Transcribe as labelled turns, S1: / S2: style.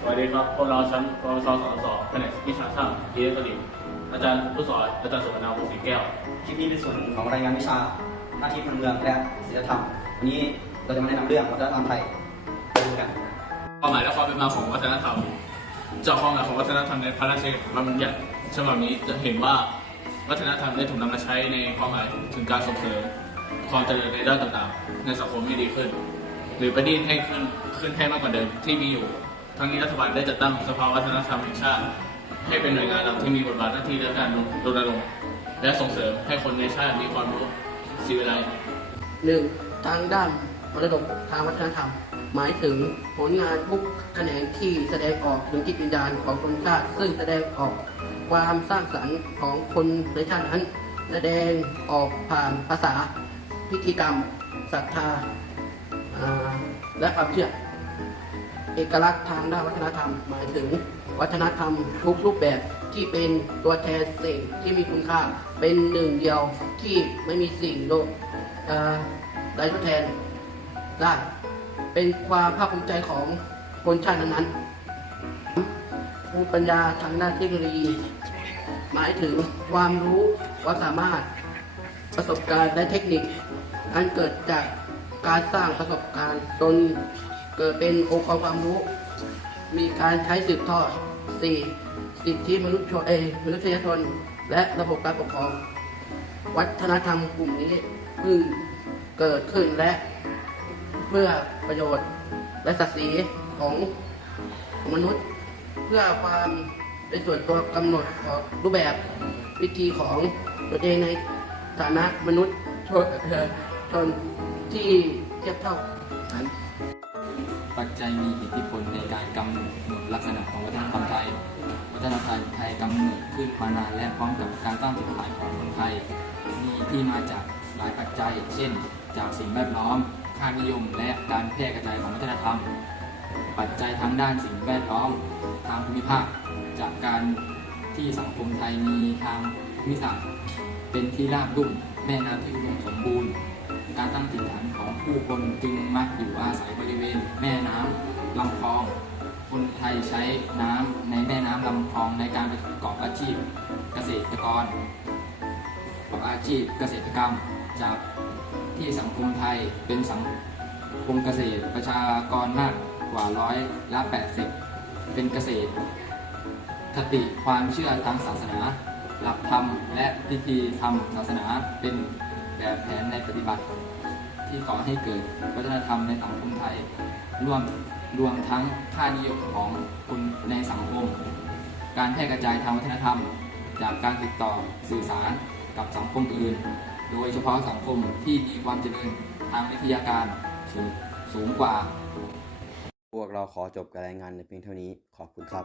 S1: สวัสดีครับ พวกเราชั้นปวชสองสองแผนกวิชาช่างอิเล็กทรอนิกส์อาจารย์ผู้สอนอาจารย์สุวรรณภูสิงแก้ว
S2: คลิปนี้เป็นส่วนหนึ่งของรายงานวิชาหน้าที่พลเมืองและศีลธรรม วันนี้เราจะมาแนะนำเรื่องวัฒนธรรมไทยไปดูกัน
S1: ความหมายและความเป็นมาของวัฒนธรรม จากความหมายของวัฒนธรรมในพระราชบัญญัติฉบับนี้จะเห็นว่าวัฒนธรรมได้ถูกนำมาใช้ในความหมายถึงการส่งเสริมความเจริญในด้านต่างๆ ในสังคมให้ดีขึ้น หรือประดิษฐ์ให้ขึ้นขึ้นให้มากกว่าเดิมที่มีอยู่ ทั้งนี้รัฐบาลได้จัดตั้งสภาวัฒนธรรมแห่งชาติ ให้เป็นหน่วยงานหลักที่มีบทบาทหน้าที่ในการรณรงค์และส่งเสริมให้คนในชาติมีความรู้สิวิไล
S3: หนึ่งทางด้านมรดกทางวัฒนธรรม หมายถึงผลงานทุกแขนงที่แสดงออกถึงจิตวิญญาณของคนชาติ ซึ่งแสดงออกความสร้างสรรค์ของคนในชาตินั้น แสดงออกผ่านภาษา พิธีกรรมศรัทธาและความเชื่อ อกลักษณ์ทางด้านวัฒนธรรม หมายถึง วัฒนธรรมทุกรูปแบบที่เป็นตัวแทนสิ่งที่มีคุณค่า เป็นหนึ่งเดียวที่ไม่มีสิ่งโลกใดทดแทนได้เป็นความภาคภูมิใจของคนชาตินั้นๆภูมิปัญญาทางด้านเทคโนโลยี หมายถึงความรู้ความสามารถประสบการณ์และเทคนิคอันเกิดจากการสร้างประสบการณ์จน เกิดเป็นองค์ความความรู้ มีการใช้สืบทอด 4. สิทธิมนุษยชนเอมนุษยชน และระบบการปกครอง วัฒนธรรมกลุ่มนี้เพิ่งเกิดขึ้นและเพื่อประโยชน์และศักดิ์ศรีของมนุษย์ เพื่อความเป็นส่วนตัวกำหนดของรูปแบบวิธีของตัวเองในฐานะมนุษย์ชนที่เทียบเท่านั้น
S4: ปัจจัยมีอิทธิพลในการกำหนดลักษณะของวัฒนธรรมไทย วัฒนธรรมไทยกำเนิดขึ้นมานานและพร้อมกับการตั้งถิ่นฐานของคนไทย มีที่มาจากหลายปัจจัย เช่น จากสิ่งแวดล้อม ค่านิยม และการแพร่กระจายของวัฒนธรรม ปัจจัยทางด้านสิ่งแวดล้อม ทางภูมิภาค จากการที่สังคมไทยมีทางภูมิศาสตร์เป็นที่ราบรุ่ม แม่น้ำที่อุดมสมบูรณ์ ผู้คนจึงมักอยู่อาศัยบริเวณแม่น้ำลำคลอง คนไทยใช้น้ำในแม่น้ำลำคลองในการประกอบอาชีพเกษตรกรประกอบอาชีพเกษตรกรรมจากที่สังคมไทยเป็นสังคมเกษตรประชากรมากกว่าร้อยละ80 เป็นเกษตร คติความเชื่อทางศาสนา หลักธรรมและพิธีธรรมศาสนาเป็นแบบแผนในปฏิบัติ ที่ก่อให้เกิดวัฒนธรรมในสังคมไทยรวมรวมทั้งค่านิยมของคนในสังคม การแพร่กระจายทางวัฒนธรรม จากการติดต่อสื่อสารกับสังคมอื่น โดยเฉพาะสังคมที่มีความเจริญทางวิทยาการสูงสูงกว่า
S5: พวกเราขอจบการรายงานในเพียงเท่านี้ขอบคุณครับ